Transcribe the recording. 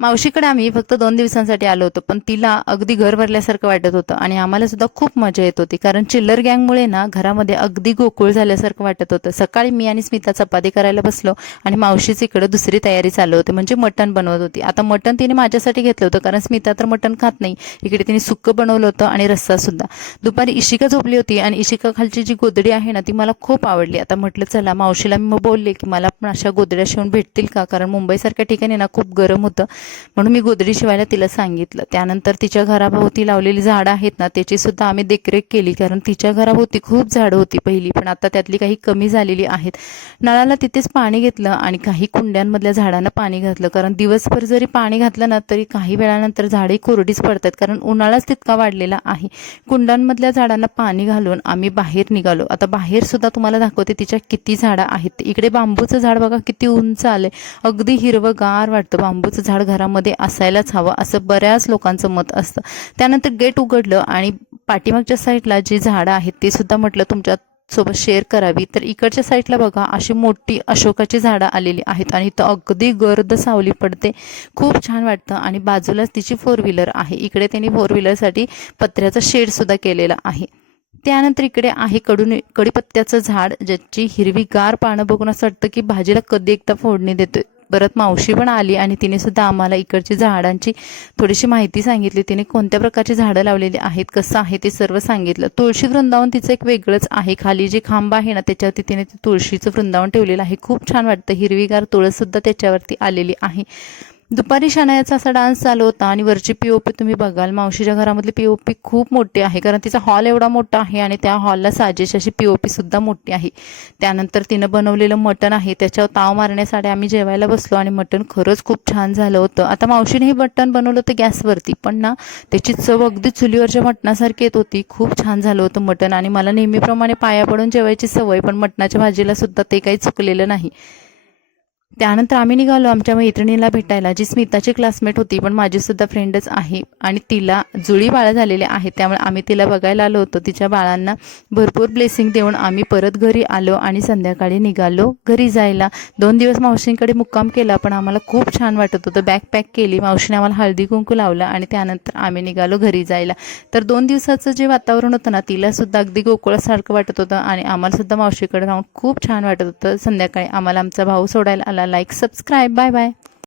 मावशीकडे आम्ही फक्त 2 दिवसांसाठी आलो होतो, पण तिला अगदी घर भरल्यासारखं वाटत होतं आणि आम्हाला सुद्धा खूप मजा येत होती. कारण चिल्लर गँगमुळे ना घरामध्ये अगदी गोकुळ झाल्यासारखं वाटत होतं. सकाळी मी आणि स्मिता चपाती करायला बसलो आणि मावशीच इकडे दुसरी तयारी चालू होती, म्हणजे मटण बनवत होती. आता मटण तिने माझ्यासाठी घेतलं होतं, कारण स्मिता तर मटण खात नाही. इकडे तिने सुक्कं बनवलं होतं आणि रस्सा सुद्धा. दुपारी इशिका झोपली होती आणि इशिका खालची जी गोदडी आहे ना ती मला खूप आवडली. आता म्हटलं चला मावशीला मी बोलले की मला पण अशा गोदड्या शिवून भेटतील का, कारण मुंबईसारख्या ठिकाणी ना खूप गरम होतं, म्हणून मी गोदडी शिवायला तिला सांगितलं. त्यानंतर तिच्या घराभोवती लावलेली झाडं आहेत ना त्याची सुद्धा आम्ही देखरेख केली, कारण तिच्या घराभोवती खूप झाडं होती पहिली, पण आता त्यातली काही कमी झालेली आहेत. नळाला तिथेच पाणी घेतलं आणि काही कुंड्यांमधल्या झाडांना पाणी घातलं, कारण दिवसभर जरी पाणी घातलं ना तरी काही वेळानंतर झाडे कोरडीच पडतात, कारण उन्हाळाच तितका वाढलेला आहे. कुंडांमधल्या झाडांना पाणी घालून आम्ही बाहेर निघालो. आता बाहेर सुद्धा तुम्हाला दाखवते तिच्या किती झाडं आहेत. इकडे बांबूचं झाड बघा किती उंच आलंय, अगदी हिरवंगार वाटतं. बांबूचं झाड घरामध्ये असायलाच हवं असं बऱ्याच लोकांचं मत असतं. त्यानंतर गेट उघडलं आणि पाठीमागच्या साईडला जी झाडं आहेत ते सुद्धा म्हटलं तुमच्या सोबत शेअर करावी. तर इकडच्या साईडला बघा अशी मोठी अशोकाची झाडं आलेली आहेत आणि इथं अगदी गर्द सावली पडते, खूप छान वाटतं. आणि बाजूलाच तिची 4 व्हीलर आहे. इकडे त्यांनी 4 व्हीलरसाठी पत्र्याचा शेड सुद्धा केलेला आहे. त्यानंतर इकडे आहे कडीपत्त्याचं झाड, ज्याची हिरवीगार पानं बघून असं वाटतं की भाजीला कधी एकदा फोडणी देतोय. परत मावशी पण आली आणि तिने सुद्धा आम्हाला इकडची झाडांची थोडीशी माहिती सांगितली. तिने कोणत्या प्रकारची झाडं लावलेली आहेत, कसं आहे ते सर्व सांगितलं. तुळशी वृंदावन तिचं एक वेगळंच आहे. खाली जे खांब आहे ना त्याच्यावरती तिने ते तुळशीचं वृंदावन ठेवलेलं आहे. खूप छान वाटतं. हिरवीगार तुळस सुद्धा त्याच्यावरती आलेली आहे. दुपारी शनायाचा असा डान्स चालू होता आणि वरची पीओपी तुम्ही बघाल, मावशीच्या घरामधली पीओपी खूप मोठी आहे, कारण तिचा हॉल एवढा मोठा आहे आणि त्या हॉलला साजेश अशी पीओपी सुद्धा मोठी आहे. त्यानंतर तिनं बनवलेलं मटण आहे, त्याच्यावर ताव मारण्यासाठी आम्ही जेवायला बसलो आणि मटण खरंच खूप छान झालं होतं. आता मावशीने हे मटण बनवलं होतं गॅसवरती, पण ना त्याची चव अगदी चुलीवरच्या मटणासारखी येत होती. खूप छान झालं होतं मटण. आणि मला नेहमीप्रमाणे पाया पडून जेवायची सवय, पण मटणाच्या भाजीला सुद्धा ते काही चुकलेलं नाही. त्यानंतर आम्ही निघालो आमच्या मैत्रिणीला भेटायला, जी स्मिताची क्लासमेट होती पण माझी सुद्धा फ्रेंडच आहे, आणि तिला जुळी बाळं झालेले आहेत, त्यामुळे आम्ही तिला बघायला आलो होतो. तिच्या बाळांना भरपूर ब्लेसिंग देऊन आम्ही परत घरी आलो आणि संध्याकाळी निघालो घरी जायला. 2 दिवस मावशींकडे मुक्काम केला, पण आम्हाला खूप छान वाटत होतं. बॅग पॅक केली, मावशीने आम्हाला हळदी कुंकू लावलं आणि त्यानंतर आम्ही निघालो घरी जायला. तर 2 दिवसाचं जे वातावरण होतं ना तिला सुद्धा अगदी गोकुळासारखं वाटत होतं आणि आम्हाला सुद्धा मावशीकडे राहून खूप छान वाटत होतं. संध्याकाळी आम्हाला आमचा भाऊ सोडायला आला. Like subscribe, bye bye.